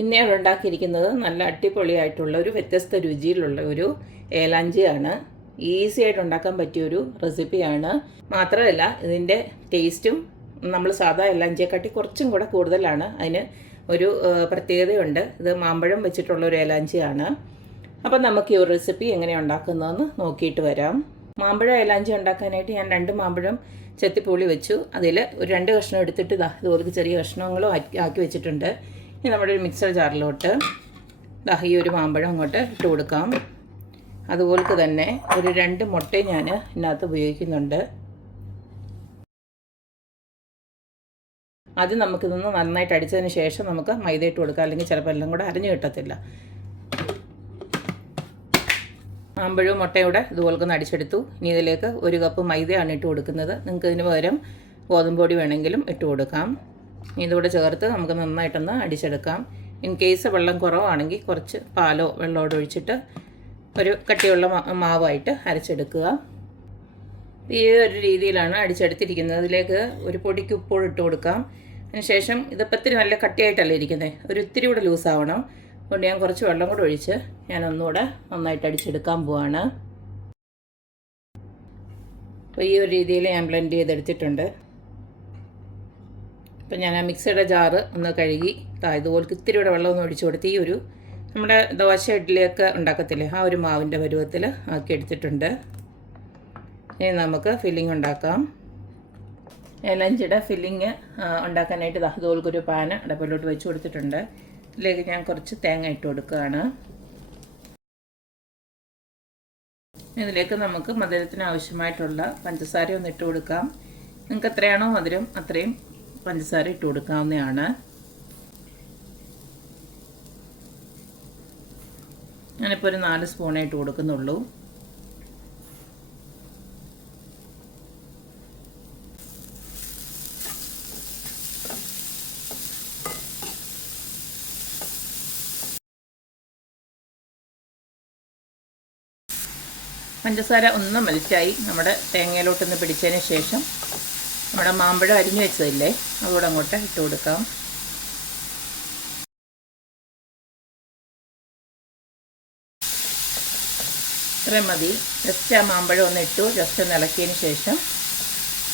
ഇന്ന് ഞാൻ ഉണ്ടാക്കിയിരിക്കുന്നത് നല്ല അടിപൊളിയായിട്ടുള്ള ഒരു വ്യത്യസ്ത രുചിയിലുള്ള ഒരു ഏലാഞ്ചിയാണ്. ഈസി ആയിട്ട് ഉണ്ടാക്കാൻ പറ്റിയൊരു റെസിപ്പിയാണ്. മാത്രമല്ല ഇതിൻ്റെ ടേസ്റ്റും നമ്മൾ സാധാ ഏലാഞ്ചിയെക്കാട്ടി കുറച്ചും കൂടെ കൂടുതലാണ്. അതിന് ഒരു പ്രത്യേകതയുണ്ട്. ഇത് മാമ്പഴം വെച്ചിട്ടുള്ള ഒരു ഏലാഞ്ചിയാണ്. അപ്പം നമുക്ക് ഈ ഒരു റെസിപ്പി എങ്ങനെയാണ് ഉണ്ടാക്കുന്നതെന്ന് നോക്കിയിട്ട് വരാം. മാമ്പഴം ഏലാഞ്ചി ഉണ്ടാക്കാനായിട്ട് ഞാൻ 2 മാമ്പഴം ചെത്തിപ്പൂളി വെച്ചു. അതിൽ ഒരു 2 കഷ്ണം എടുത്തിട്ട് ഇതുപോലെ ചെറിയ കഷ്ണങ്ങളും ആക്കി വെച്ചിട്ടുണ്ട്. ഇനി നമ്മുടെ ഒരു മിക്സർ ജാറിലോട്ട് ഈ ഒരു മാമ്പഴം അങ്ങോട്ട് ഇട്ട് കൊടുക്കാം. അതുപോലെ തന്നെ ഒരു 2 മുട്ടയും ഞാൻ ഇതിനകത്ത് ഉപയോഗിക്കുന്നുണ്ട്. ആദ്യം നമുക്കിതൊന്ന് നന്നായിട്ട് അടിച്ചതിന് ശേഷം നമുക്ക് മൈദ ഇട്ട് കൊടുക്കാം, അല്ലെങ്കിൽ ചിലപ്പോൾ എല്ലാം കൂടെ അരഞ്ഞു കിട്ടത്തില്ല. മാമ്പഴവും മുട്ടയും കൂടെ ഇതുപോലെ ഒന്ന് അടിച്ചെടുത്തു. ഇനി ഇതിലേക്ക് 1 കപ്പ് മൈദയാണ് ഇട്ട് കൊടുക്കുന്നത്. നിങ്ങൾക്ക് ഇതിന് പകരം ഗോതമ്പ് പൊടി വേണമെങ്കിലും ഇട്ട് കൊടുക്കാം. ഇതുകൂടെ ചേർത്ത് നമുക്ക് നന്നായിട്ടൊന്ന് അടിച്ചെടുക്കാം. ഇൻ കേസ് വെള്ളം കുറവാണെങ്കിൽ കുറച്ച് പാലോ വെള്ളമോടെ ഒഴിച്ചിട്ട് ഒരു കട്ടിയുള്ള മാവായിട്ട് അരച്ചെടുക്കുക. ഈ ഒരു രീതിയിലാണ് അടിച്ചെടുത്തിരിക്കുന്നത്. അതിലേക്ക് ഒരു പൊടിക്ക് ഉപ്പോട് ഇട്ട് കൊടുക്കാം. അതിനുശേഷം ഇതിപ്പോൾ ഇത്തിരി നല്ല കട്ടിയായിട്ടല്ല ഇരിക്കുന്നത്, ഒരു ഇത്തിരി കൂടെ ലൂസാവണം. അതുകൊണ്ട് ഞാൻ കുറച്ച് വെള്ളം കൂടെ ഒഴിച്ച് ഞാൻ ഒന്നുകൂടെ നന്നായിട്ട് അടിച്ചെടുക്കാൻ പോവാണ്. അപ്പോൾ ഈ ഒരു രീതിയിൽ ഞാൻ ബ്ലെൻഡ് ചെയ്തെടുത്തിട്ടുണ്ട്. അപ്പോൾ ഞാൻ ആ മിക്സിയുടെ ജാറ് ഒന്ന് കഴുകി ഇതുപോലെ ഇത്തിരി കൂടെ വെള്ളം ഒന്ന് ഒഴിച്ചു കൊടുത്ത് ഈ ഒരു നമ്മുടെ ദോശ ഇഡ്ഡലിയൊക്കെ ഉണ്ടാക്കത്തില്ലേ ആ ഒരു മാവിൻ്റെ പരുവത്തിൽ ആക്കി എടുത്തിട്ടുണ്ട്. ഇനി നമുക്ക് ഫില്ലിംഗ് ഉണ്ടാക്കാം. ഏലാഞ്ചിയുടെ ഫില്ലിങ് ഉണ്ടാക്കാനായിട്ട് ഇതുപോലൊരു പാന് അടുപ്പിലോട്ട് വെച്ച് കൊടുത്തിട്ടുണ്ട്. ഇതിലേക്ക് ഞാൻ കുറച്ച് തേങ്ങ ഇട്ട് കൊടുക്കുകയാണ്. ഇതിലേക്ക് നമുക്ക് മധുരത്തിന് ആവശ്യമായിട്ടുള്ള പഞ്ചസാര ഒന്ന് ഇട്ട് കൊടുക്കാം. നിങ്ങൾക്ക് എത്രയാണോ മധുരം അത്രയും പഞ്ചസാര ഇട്ട് കൊടുക്കാവുന്നതാണ്. ഞാനിപ്പോൾ ഒരു 4 സ്പൂണേ ഇട്ട് കൊടുക്കുന്നുള്ളൂ. പഞ്ചസാര ഒന്ന് മെൽറ്റായി നമ്മുടെ തേങ്ങയിലോട്ടൊന്ന് പിടിച്ചതിന് ശേഷം നമ്മുടെ മാമ്പഴം അരിഞ്ഞു വെച്ചതില്ലേ അതുകൂടെ അങ്ങോട്ട് ഇട്ട് കൊടുക്കാം. ഇത്രയും മതി. ജസ്റ്റ് ആ മാമ്പഴം ഒന്ന് ഇട്ടു ജസ്റ്റ് ഒന്ന് ഇളക്കിയതിന് ശേഷം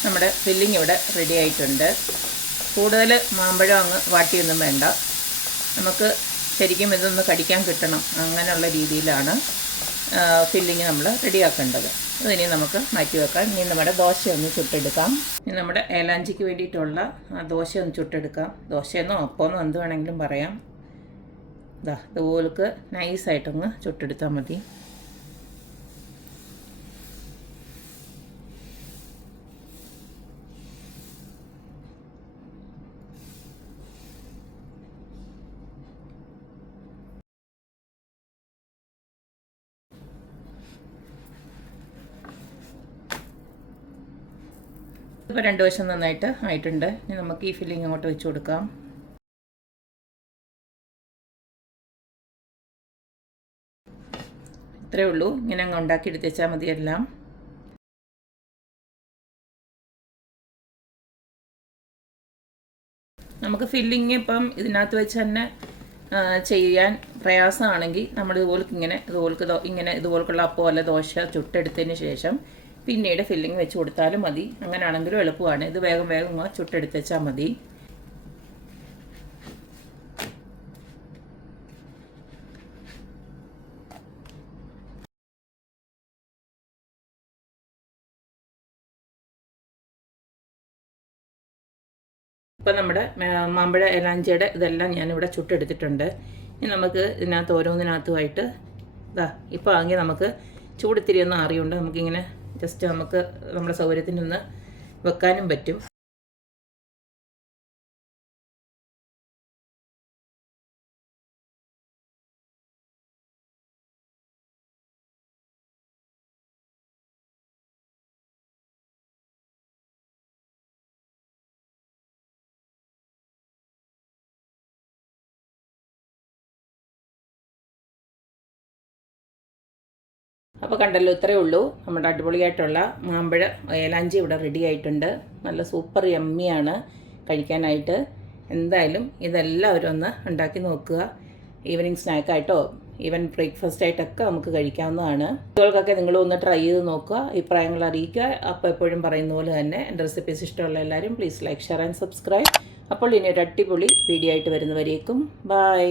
നമ്മുടെ ഫില്ലിങ് ഇവിടെ റെഡി ആയിട്ടുണ്ട്. കൂടുതൽ മാമ്പഴം അങ്ങ് വാട്ടിയൊന്നും വേണ്ട, നമുക്ക് ശരിക്കും ഇതൊന്ന് കടിക്കാൻ കിട്ടണം. അങ്ങനെയുള്ള രീതിയിലാണ് ഫില്ലിങ് നമ്മൾ റെഡിയാക്കേണ്ടത്. ഇതിനി നമുക്ക് മാറ്റി വെക്കാം. ഇനി നമ്മുടെ ദോശ ഒന്ന് ചുട്ടെടുക്കാം. ഇനി നമ്മുടെ ഏലാഞ്ചിക്ക് വേണ്ടിയിട്ടുള്ള ദോശ ഒന്ന് ചുട്ടെടുക്കാം. ദോശയെന്നോ അപ്പമെന്നോ എന്ത് വേണമെങ്കിലും പറയാം. ഇതുപോലൊക്കെ നൈസായിട്ടൊന്ന് ചുട്ടെടുത്താൽ മതി. ഇപ്പോൾ 2 വശം നന്നായിട്ട് ആയിട്ടുണ്ട്. ഇനി നമുക്ക് ഈ ഫില്ലിങ് അങ്ങോട്ട് വെച്ച് കൊടുക്കാം. ഇത്രയേ ഉള്ളൂ. ഇങ്ങനെ അങ്ങ് ഉണ്ടാക്കിയെടുത്ത് വെച്ചാൽ മതി എല്ലാം. നമുക്ക് ഫില്ലിങ് ഇപ്പം ഇതിനകത്ത് വെച്ച് തന്നെ ചെയ്യാൻ പ്രയാസമാണെങ്കിൽ നമ്മൾ ഇതുപോലുള്ള അപ്പം അല്ല ദോശ ചുട്ടെടുത്തതിന് ശേഷം പിന്നീട് ഫില്ലിങ് വെച്ച് കൊടുത്താലും മതി. അങ്ങനെയാണെങ്കിലും എളുപ്പമാണ്. ഇത് വേഗം ചുട്ടെടുത്ത് വെച്ചാൽ മതി. ഇപ്പം നമ്മുടെ മാമ്പഴ ഏലാഞ്ചിയുടെ ഇതെല്ലാം ഞാനിവിടെ ചുട്ടെടുത്തിട്ടുണ്ട്. ഇനി നമുക്ക് ഇതിനകത്ത് ഓരോന്നിനകത്തുമായിട്ട് ഇപ്പോൾ ആണെങ്കിൽ നമുക്ക് ചൂടിത്തിരി ഒന്ന് ആറിയുണ്ട്. നമുക്കിങ്ങനെ ജസ്റ്റ് നമുക്ക് നമ്മുടെ സൗകര്യത്തിനൊന്ന് വെക്കാനും പറ്റും. അപ്പോൾ കണ്ടല്ലോ, ഇത്രയേ ഉള്ളൂ. നമ്മുടെ അടിപൊളിയായിട്ടുള്ള മാമ്പഴ ഏലാഞ്ചി ഇവിടെ റെഡി ആയിട്ടുണ്ട്. നല്ല സൂപ്പർ യമ്മിയാണ് കഴിക്കാനായിട്ട്. എന്തായാലും ഇതെല്ലാവരും ഒന്ന് ഉണ്ടാക്കി നോക്കുക. ഈവനിങ് സ്നാക്കായിട്ടോ ഈവൻ ബ്രേക്ക്ഫാസ്റ്റ് ആയിട്ടൊക്കെ നമുക്ക് കഴിക്കാവുന്നതാണ്. കുട്ടികൾക്കൊക്കെ നിങ്ങളും ഒന്ന് ട്രൈ ചെയ്ത് നോക്കുക, അഭിപ്രായങ്ങൾ അറിയിക്കുക. അപ്പോൾ എപ്പോഴും പറയുന്ന പോലെ തന്നെ എൻ്റെ റെസിപ്പീസ് ഇഷ്ടമുള്ള എല്ലാവരും please like, share and subscribe. അപ്പോൾ ഇനി ഒരു അടിപൊളി വീഡിയോ ആയിട്ട് വരുന്നവരേക്കും ബൈ.